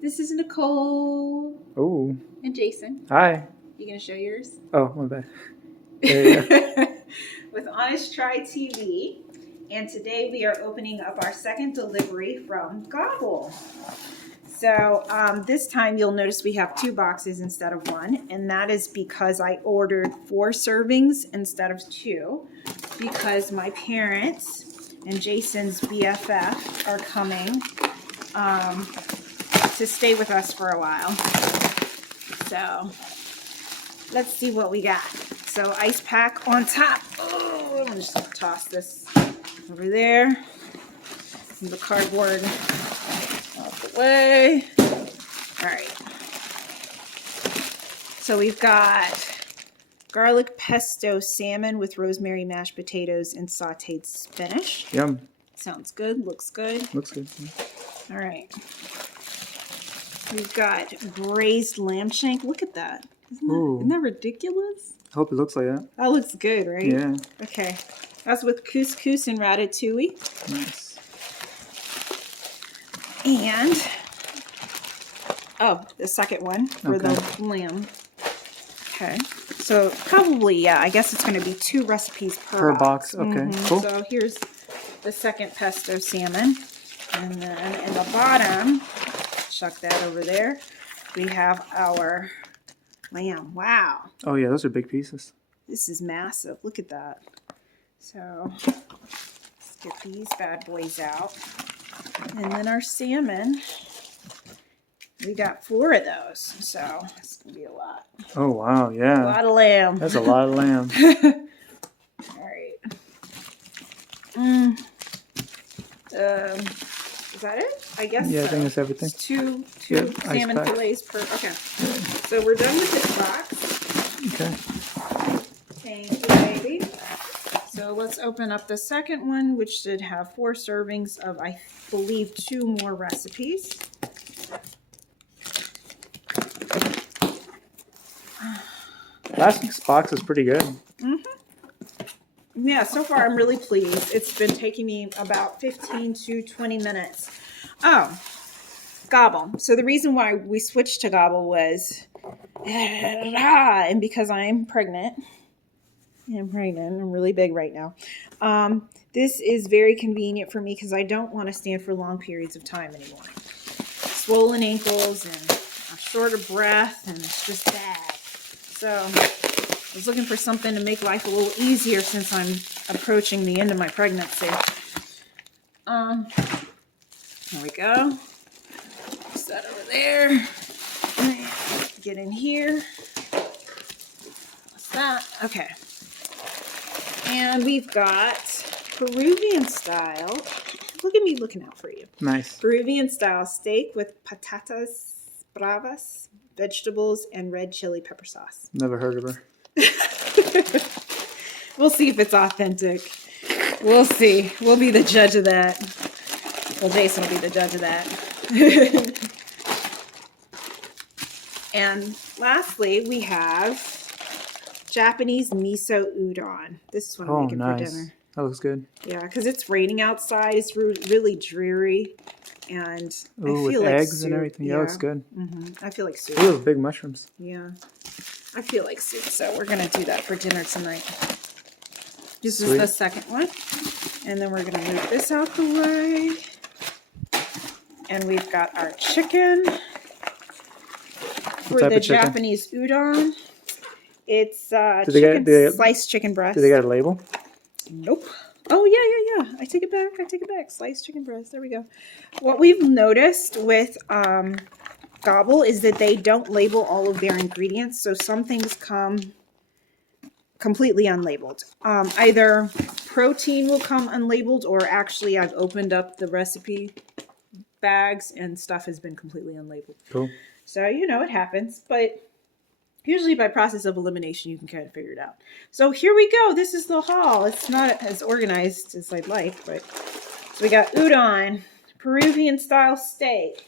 This is Nicole. Oh. And Jason. Hi. You gonna show yours? Oh, my bad. There you go. With Honest Try TV. And today we are opening up our second delivery from Gobble. So this time you'll notice we have 2 boxes instead of 1. And that is because I ordered 4 servings instead of 2. Because my parents and Jason's BFF are coming to stay with us for a while. So let's see what we got. So ice pack on top. Oh, I'm just gonna toss this over there. And the cardboard out the way. All right. So we've got garlic pesto salmon with rosemary mashed potatoes and sauteed spinach. Yum. Sounds good. Looks good. Looks good. All right. We've got braised lamb shank. Look at that. Isn't that ridiculous? I hope it looks like that. That looks good, right? Yeah. Okay. That's with couscous and ratatouille. Nice. And, the second one for the lamb. Okay. So probably, yeah, I guess it's going to be 2 recipes per box. Okay, cool. So here's the second pesto salmon. And then in the bottom, chuck that over there, we have our lamb. Wow. Oh, yeah, those are big pieces. This is massive. Look at that. So let's get these bad boys out. And then our salmon. We got 4 of those. So it's going to be a lot. Oh, wow, yeah. A lot of lamb. That's a lot of lamb. All right. Is that it? I guess Yeah, so. I think that's everything. It's two Yep, salmon fillets per. Okay. So we're done with this box. Okay. Thank you, baby. So let's open up the second one, which should have 4 servings of, I believe, 2 more recipes. Last box is pretty good. Yeah, so far I'm really pleased. It's been taking me about 15 to 20 minutes. Oh, Gobble. So the reason why we switched to Gobble was, and because I'm pregnant. I'm really big right now. This is very convenient for me because I don't want to stand for long periods of time anymore. Swollen ankles and I'm short of breath and it's just bad. So I was looking for something to make life a little easier since I'm approaching the end of my pregnancy. There we go. Put that over there. Get in here. What's that? Okay. And we've got Peruvian style. Look at me looking out for you. Nice. Peruvian style steak with patatas bravas, vegetables, and red chili pepper sauce. Never heard of her. We'll see if it's authentic. We'll see. We'll be the judge of that. Well, Jason will be the judge of that. And lastly, we have Japanese miso udon. This is what I'm making for dinner. That looks good. Yeah, because it's raining outside. It's really dreary. And I feel with like eggs soup. and everything. Yeah, it looks good. I feel like soup. Ooh, big mushrooms. Yeah. I feel like soup, so we're going to do that for dinner tonight. This is the second one. And then we're going to move this out the way. And we've got our chicken for the Japanese udon. It's sliced chicken breast. Do they got a label? Nope. Oh, yeah. I take it back. Sliced chicken breast. There we go. What we've noticed with Gobble is that they don't label all of their ingredients. So some things come completely unlabeled. Either protein will come unlabeled or actually I've opened up the recipe bags and stuff has been completely unlabeled. Cool. So, it happens. But usually by process of elimination, you can kind of figure it out. So here we go. This is the haul. It's not as organized as I'd like, but so we got udon, Peruvian style steak,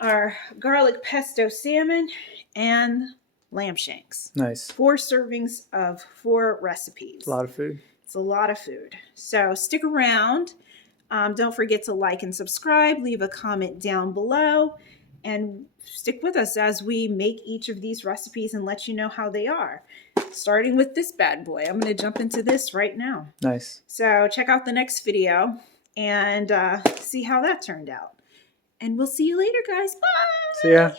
our garlic pesto salmon, and lamb shanks. Nice. 4 servings of 4 recipes. A lot of food. It's a lot of food. So stick around. Don't forget to like and subscribe, leave a comment down below, and stick with us as we make each of these recipes and let you know how they are. Starting with this bad boy. I'm going to jump into this right now. Nice. So check out the next video and see how that turned out. And we'll see you later, guys. Bye! See ya.